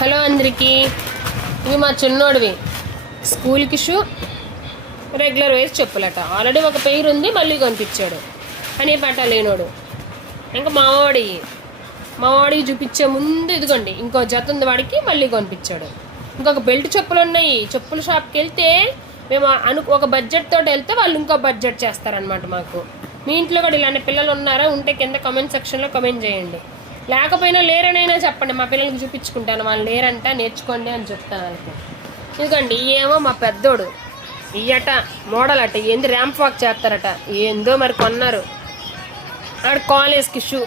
Hello అందరికీ, ఇవి మా చిన్నోడివి స్కూల్కి షూ, రెగ్యులర్ వేసి చెప్పులట. ఆల్రెడీ ఒక పెయిర్ ఉంది, మళ్ళీ కొనిపించాడు. అని పట్ట లేనోడు. ఇంకా మావాడికి చూపించే ముందు ఇదిగోండి ఇంకో జత ఉంది, వాడికి మళ్ళీ కొనిపించాడు. ఇంకొక బెల్ట్ చెప్పులు ఉన్నాయి. చెప్పుల షాప్కి వెళ్తే మేము ఒక బడ్జెట్ తోటి వెళ్తే వాళ్ళు ఇంకో బడ్జెట్ చేస్తారనమాట మాకు. మీ ఇంట్లో కూడా ఇలాంటి పిల్లలు ఉన్నారా? ఉంటే కింద కమెంట్ సెక్షన్లో కమెంట్ చేయండి. లేకపోయినా లేరనైనా చెప్పండి, మా పిల్లలకి చూపించుకుంటాను. వాళ్ళు లేరంట, నేర్చుకోండి అని చెప్తాను వాళ్ళకి. ఎందుకండి ఏమో మా పెద్దోడు ఇయ్యట మోడల్ అట, ఏంది ర్యాంప్ వాక్ చేస్తారట, ఏందో మరి కొన్నారు. ఆడ కాలేజ్కి షూ,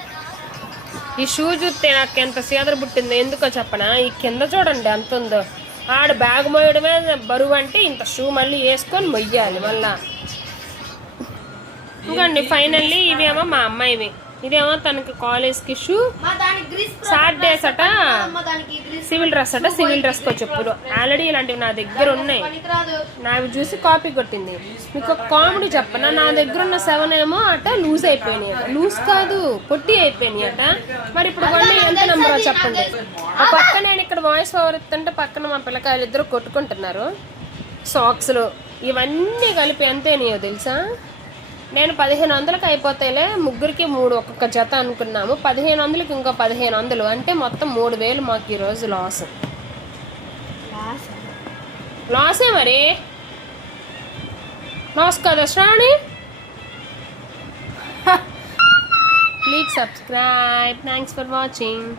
ఈ షూ చూస్తే నాకు ఎంత సీదర పుట్టిందో ఎందుకో చెప్పనా. ఈ కింద చూడండి ఎంత ఉందో. ఆడ బ్యాగ్ మోయడమే బరువు అంటే ఇంత షూ మళ్ళీ వేసుకొని మొయ్యాలి మళ్ళా. ఇంకండి ఫైనల్లీ ఇవేమో మా అమ్మాయివి. ఇదేమో తనకి కాలేజ్కి షూ, సాటర్డేస్ అట సివిల్ డ్రెస్ అట. సివిల్ డ్రెస్కి చెప్పులు ఆల్రెడీ ఇలాంటివి నా దగ్గర ఉన్నాయి. నావి చూసి కాపీ కొట్టింది. మీకు ఒక కామెడీ చెప్పనా, నా దగ్గర ఉన్న 7 ఏమో అట లూజ్ అయిపోయినాయి అట. లూజ్ కాదు, పొట్టి అయిపోయినాయి అట. మరి ఇప్పుడు కొన్ని ఎంత నెంబరో చెప్పండి. ఆ పక్క నేను ఇక్కడ వాయిస్ ఓవర్ ఇస్తుంటే పక్కన మా పిల్లకాయలు ఇద్దరు కొట్టుకుంటున్నారు. సాక్స్లు ఇవన్నీ కలిపి ఎంతేనాయో తెలుసా? నేను 1500కి అయిపోతాయిలే, ముగ్గురికి 3 ఒక్కొక్క జత అనుకున్నాము. 1500కి ఇంకో 1500 అంటే మొత్తం 3000 మాకు ఈరోజు లాసే. మరి లాస్ కదా Sravani? Please subscribe. Thanks for watching.